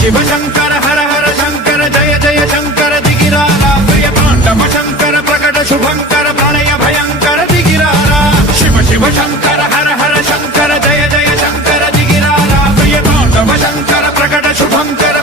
शिव शंकर हर हर शंकर जय जय शंकर दिगिरारा प्रिय तांडव शंकर प्रकट शुभंकर प्रणय भयंकर दिगिरारा शिव शिव शंकर हर हर शंकर जय जय शंकर दिगिरारा प्रिय तांडव शंकर प्रकट शुभंकर